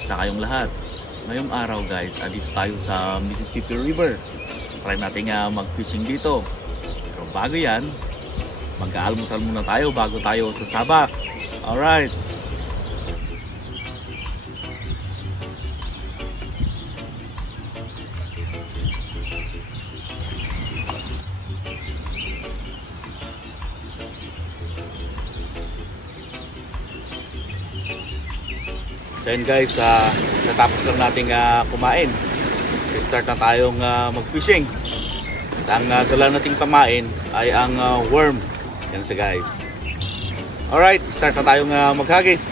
Kamusta kayong lahat? Ngayong araw guys, dito tayo sa Mississippi River. Try natin mag-fishing dito. Pero bago yan, mag-aalmusal muna tayo bago tayo sasabak. Alright. So yun guys, natapos lang natin kumain. Start na tayong mag-fishing. Ang dala nating tamain ay ang worm. Yan siya guys. Alright, start na tayong maghagis.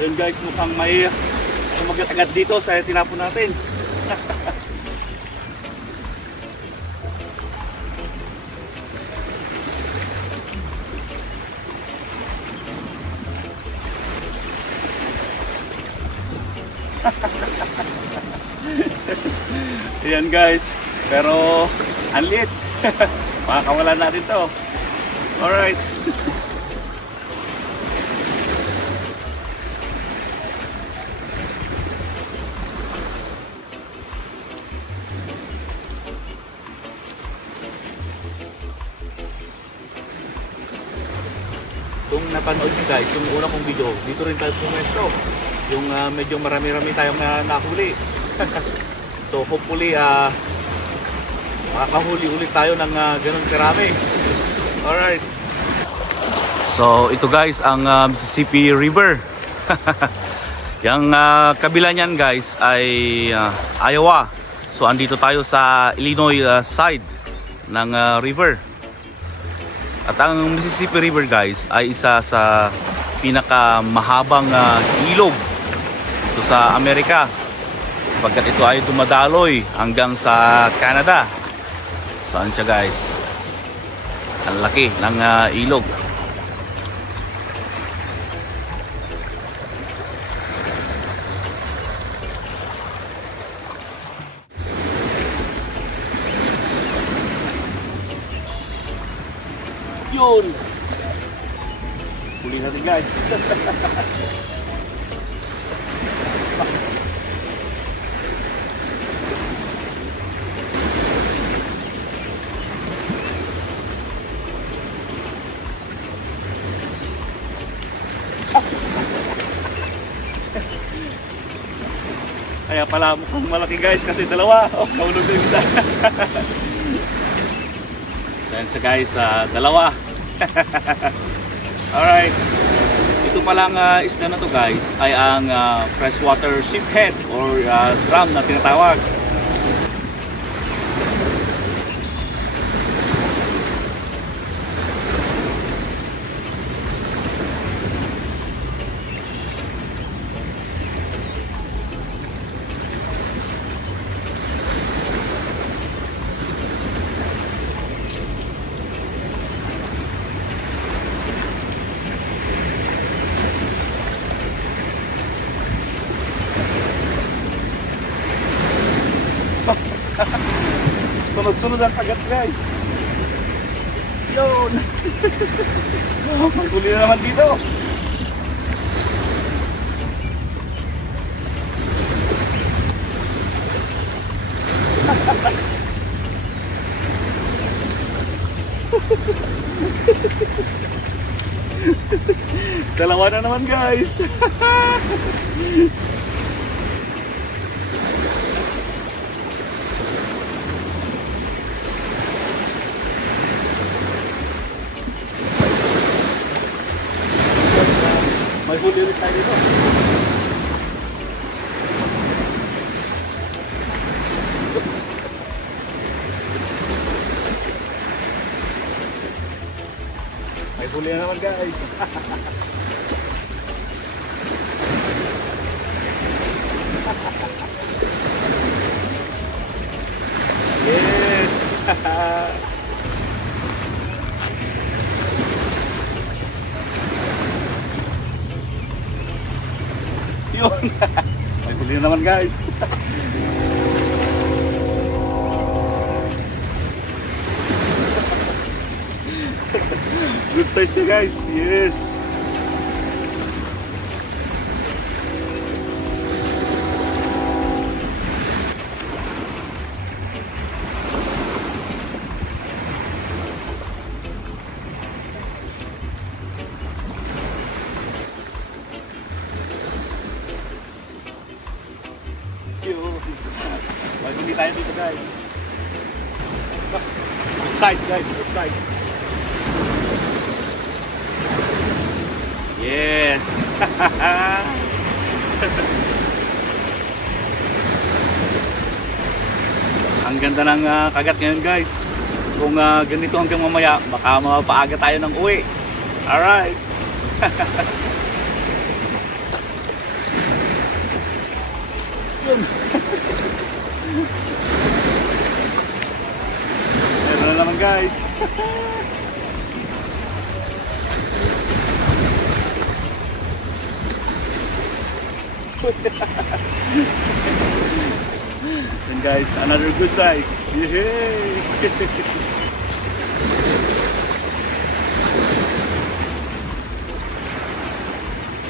Ayun guys, mukhang may agad dito sa tinapon natin. Ayan guys, pero ang liit. Makakawalan natin to. Alright. Kung napanood nyo guys, yung una kong video, dito rin tayo pumesto. Yung medyo marami-rami tayong nahuli. So hopefully, makakahuli ulit tayo ng ganun karami. Alright. So ito guys, ang Mississippi River. Yung kabila niyan guys ay Iowa. So andito tayo sa Illinois side ng river. At ang Mississippi River guys ay isa sa pinakamahabang ilog ito sa Amerika, pagkat ito ay dumadaloy hanggang sa Canada. Saan siya guys? Ang laki ng ilog. Yun! Huli natin guys. Kaya pala mukhang malaki guys kasi dalawa. Oh, nahulog na yung isa. Ayan siya guys, dalawa. Alright. Ito palang isda na to guys ay ang freshwater sheephead or drum na tinatawag. Sunod-sunod ang kagat guys. Yun. May huli na naman dito. Dalawa na naman guys. huli ulit tayo dito. May huli na naman guys. Yes. Yun. May huli na naman guys. Good size niya guys. Yes. Hindi tayo dito guys. Good size guys, good size. Yes. Ang ganda ng kagat ngayon guys. Kung ganito hanggang mamaya, baka mapaaga tayo ng uwi. Alright. Yun. Meron na naman guys. And guys, another good size. Yay!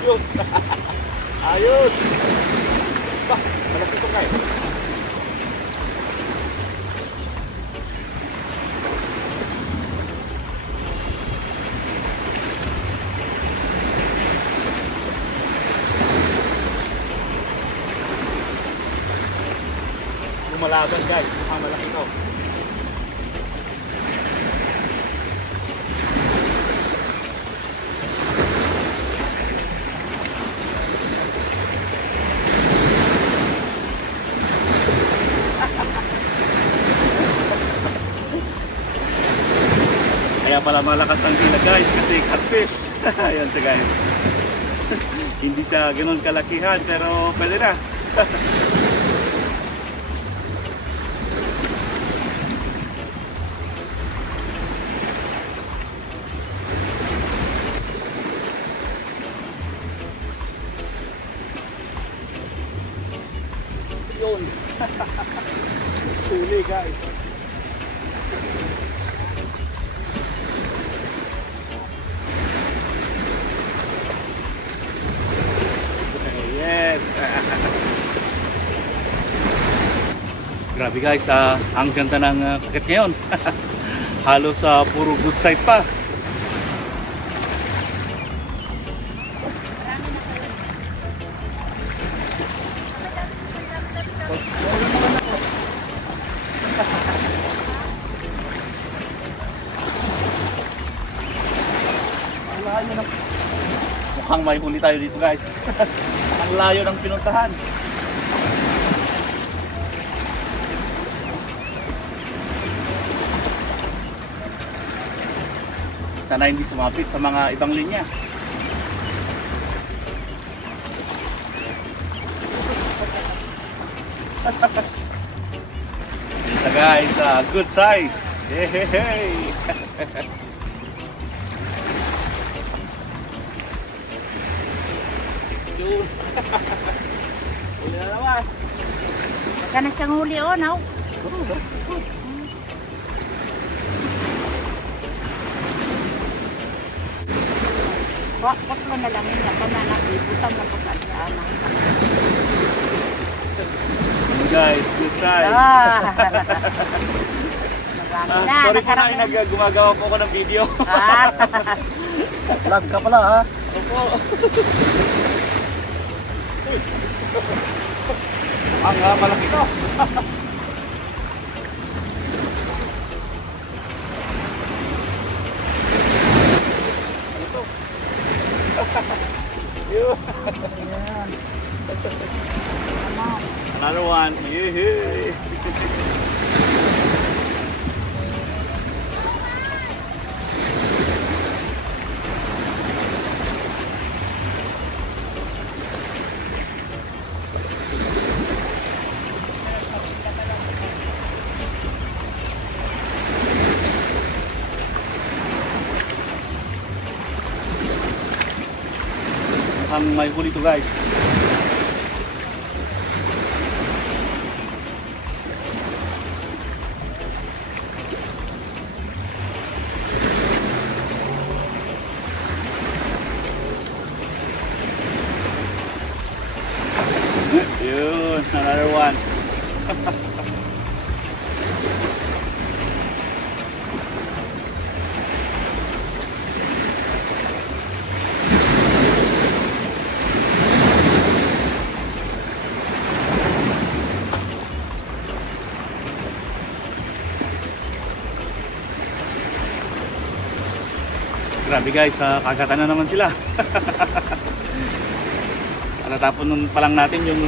Yun. Ayos. Malaki ito guys. Lumalaban guys, malaki ito. Kaya pala malakas ang hila guys kasi catfish. Ayan siya guys. Hindi siya ganoon kalakihan pero pwede na. Yun. Huli guys. Yes. Grabe guys, ang ganda ng kagat ngayon. Halos puro good size pa. Mukhang may huli tayo dito guys. Ang layo ng pinuntahan. Sana hindi sumapit sa mga ibang linya. Dito guys, good size. Hey. Huli na naman. Baka na siyang huli o, now. Wakot lang na lang niya. Pananang ibutan na pagkadaan. Guys, good size. Marami na. Sorry po na, gumagawa po ako ng video. Vlog ka pala ha? Opo. Ang malaki to. Ano to? Yun. mukhang may huli to guys. Yun, another one. Grabe guys, kagatan na naman sila. Natapon nun pa lang natin yung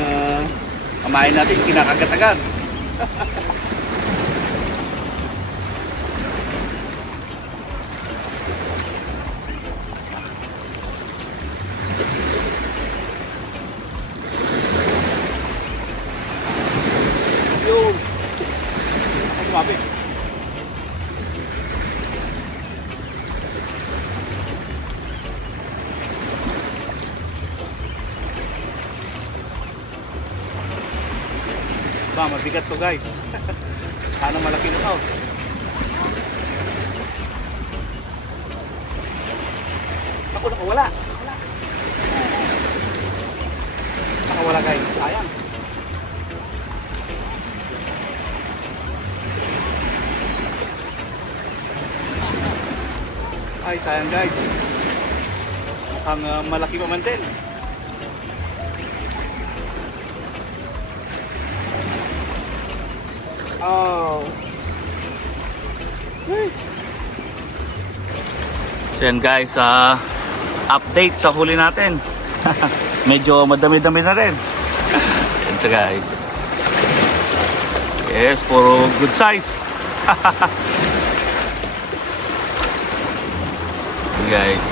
kamain natin, kinakagat agad. Yun! Ay, sumabi. Ba, mabigat to guys. Sana malaki na to. Ako nakawala. Nakawala guys. Sayang. Ay, sayang guys. Mukhang malaki pa man din. Oh. So yan guys, update sa huli natin. Medyo madami-dami na rin. Yan siya guys. Yes, puro good size. Yan guys.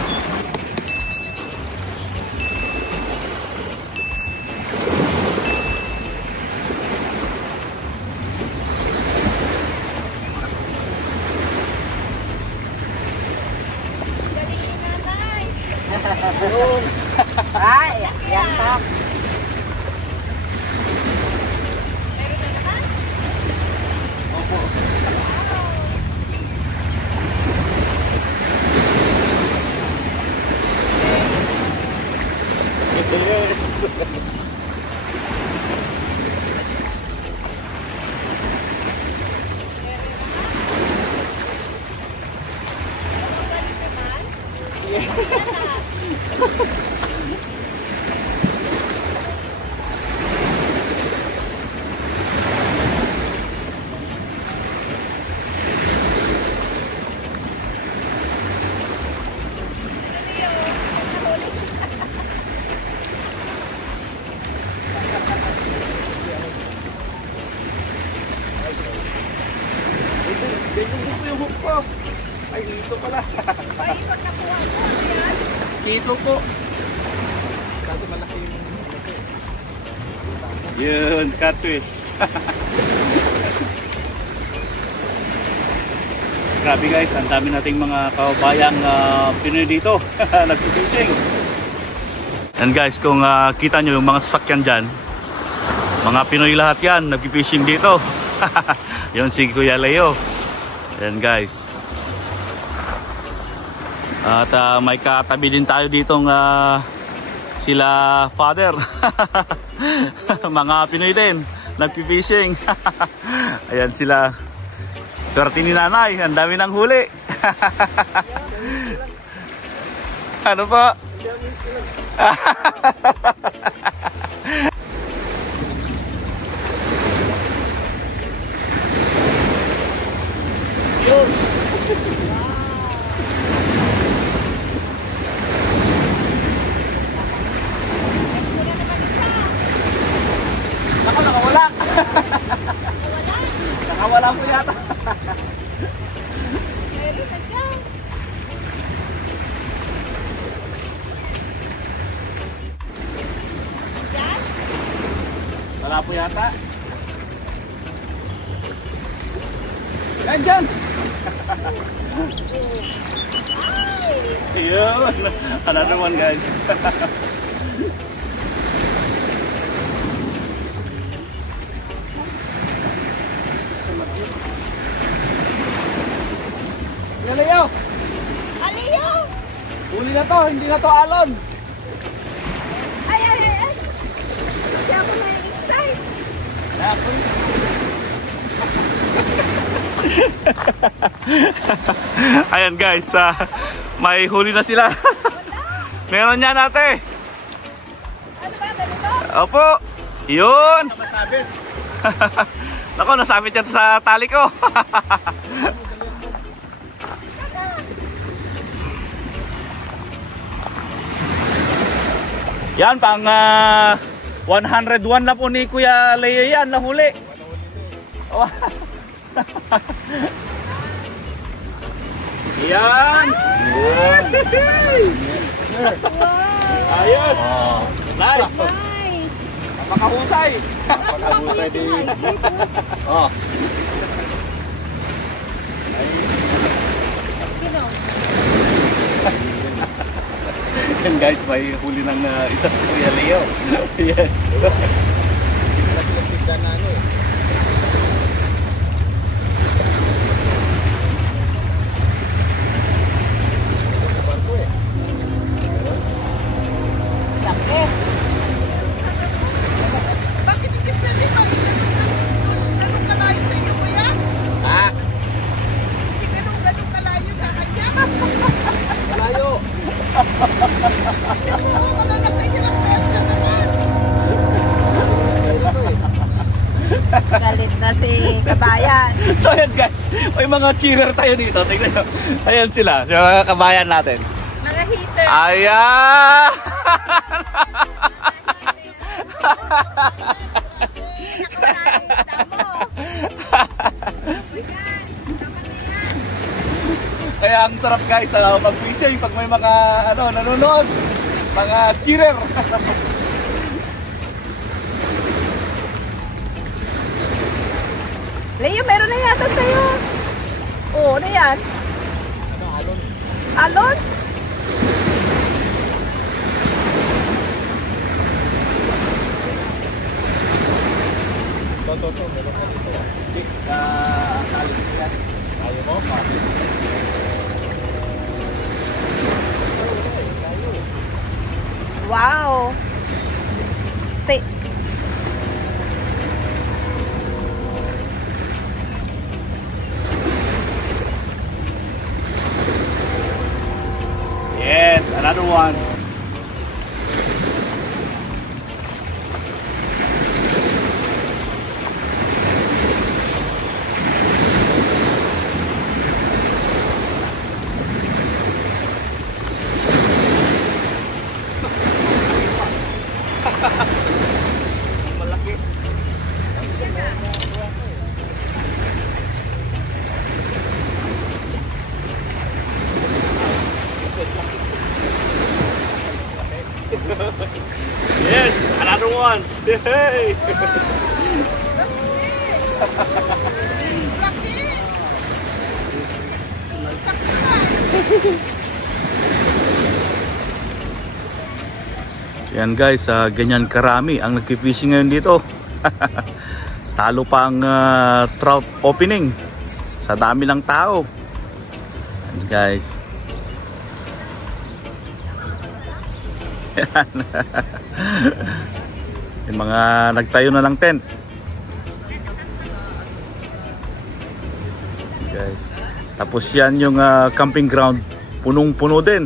Ay, yan pa. Dito yung hook ko. Ay, dito pala. Ay, pag nakuha mo, yan. Dito po. Kasi malaki yung Yun, catfish. Grabe guys, ang dami nating mga kababayang Pinoy dito. Nag-fishing. And guys, kung kita nyo yung mga sasakyan dyan, mga Pinoy lahat yan, nag-fishing dito. Yun si Kuya Leo. Yan guys. At may katabi din tayo ditong sila father. Mga Pinoy din, nag-fishing. Ayan sila. Swerte ni nanay, ang dami ng huli. Ano pa? Yun. Nakawala. Nakawala po yata. Wala po yata. Yan dyan. Yun. Another one guys. Yan Leo. Aliyo! Huli na to, hindi na to alon. Ay, ay, ay, ay! Kasi ako na-excite. Ayan guys, may huli na sila. Meron yan ate. Ano ba, ganito? Opo. Yun. Masabit. Nako, nasabit yan sa tali ko. Yan, pang 101 na po ni Kuya Leo yan, nahuli. Yan. Ayos. Nice. Nice! Napakahusay. Pagkabusay din. Oh. Sino? Yan guys, may huli ng isa sa Kuya Leo. Yes. Plastic na ano eh. Laki. Bakit hindi pwede mas ganun kalayo sa iyo, kuya? Ah, Hindi ganun kalayo sa kanya. malayo. Oo, malalagay niya ng pwede naman. Galit na si Kabayan. So ayan guys, may mga cheerer tayo dito. Tingnan nyo. Ayan sila, yung mga kabayan natin. Mga heater. Ayan! Kaya ang sarap guys, mag-fishing pag may mga nanonood, mga cheerer. Leo, meron na yata sa'yo. Oo, ano yan? Ano, alon? Alon? To. Meron ka dito. Tali yan. Ayaw mo, kapit. Wow. Yes, another one. Malaki. Yes, another one. Hey. Yan guys, ganyan karami ang nagpipishing ngayon dito. Talo pa ang trout opening sa dami ng tao. Yan guys. Yan. Yung mga nagtayo na ng tent. Guys. Tapos yan yung camping ground, punong-puno din.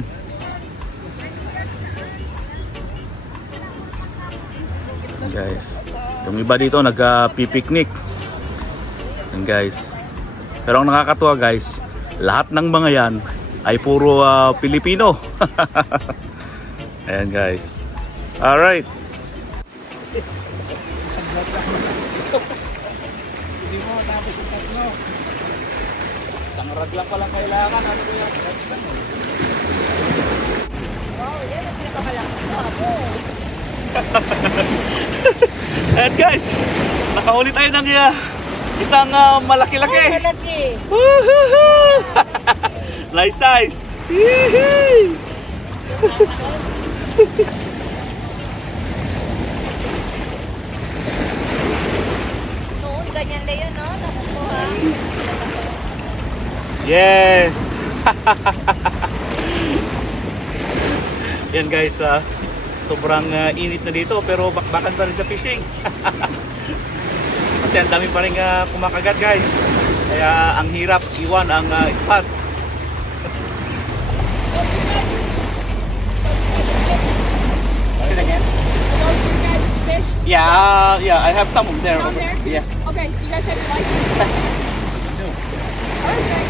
Guys, yung iba dito nagpi-picnic. Yan guys. Pero ang nakakatuwa guys, lahat ng mga yan ay puro Pilipino. Ayan guys. Alright. Hindi mo tapos yung tatlo. Tangrag lang pala kailangan. Ano yan? Wow, yan ang pinakamalaki. Ayan guys, nakahuli tayo ng isang malaki-laki. Malaki. Woohoo! Nice size. Yee-hee! Noon, ganyan na yun, no? Nakukuha. Yes. Yan guys, sobrang init na dito pero bakbakan pa rin sa fishing. Kasi ang dami pa rin kumakagat guys. Kaya ang hirap iwan ang spot. Yeah, yeah, I have some there. Some there too? Yeah. Okay, do you guys have your license? No. Okay.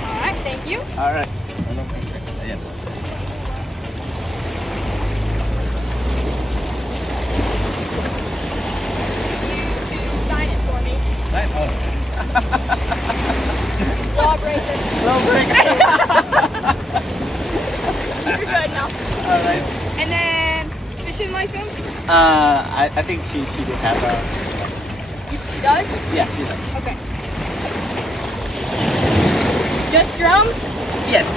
Alright, thank you. All right. Ayan. You sign it for me. Right? Oh. Lawbreaker. You're good now. All right. And then fishing license? I think she will have a. She does? Yeah, she does. Okay. Just drum? Yes.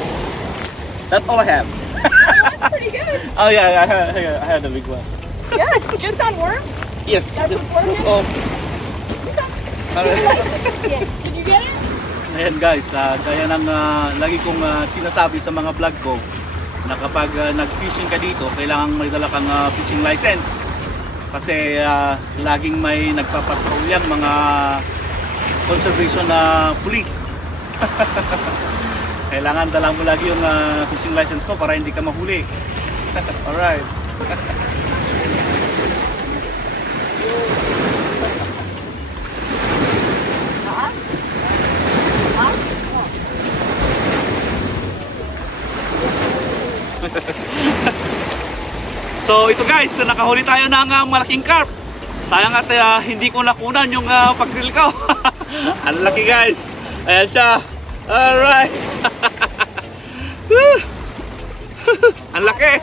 That's all I have. That's pretty good. Oh yeah, I had a big one. Yeah, just on worm? Yes. That's Just, important? just all. All right. Yeah. Did you get it? Ayan guys, gaya ng lagi kong sinasabi sa mga vlog ko na kapag nag-fishing ka dito, kailangan may dala kang fishing license. Kasi laging may nagpapatrol yang mga conservation na police. Kailangan dala mo lagi yung fishing license ko para hindi ka mahuli. Alright. So ito guys, nakahuli tayo ng malaking carp. Sayang at hindi ko nakunan yung pag-grill ko. Ang laki guys. Ayan siya. Alright. Ang laki.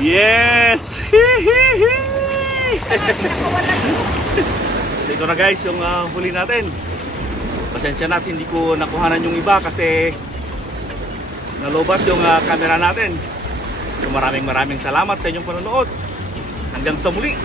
Yes. So ito na guys yung huli natin. Pasensya na hindi ko nakuhanan yung iba kasi nalobat yung camera natin. So maraming salamat sa inyong panonood. Hanggang sa muli.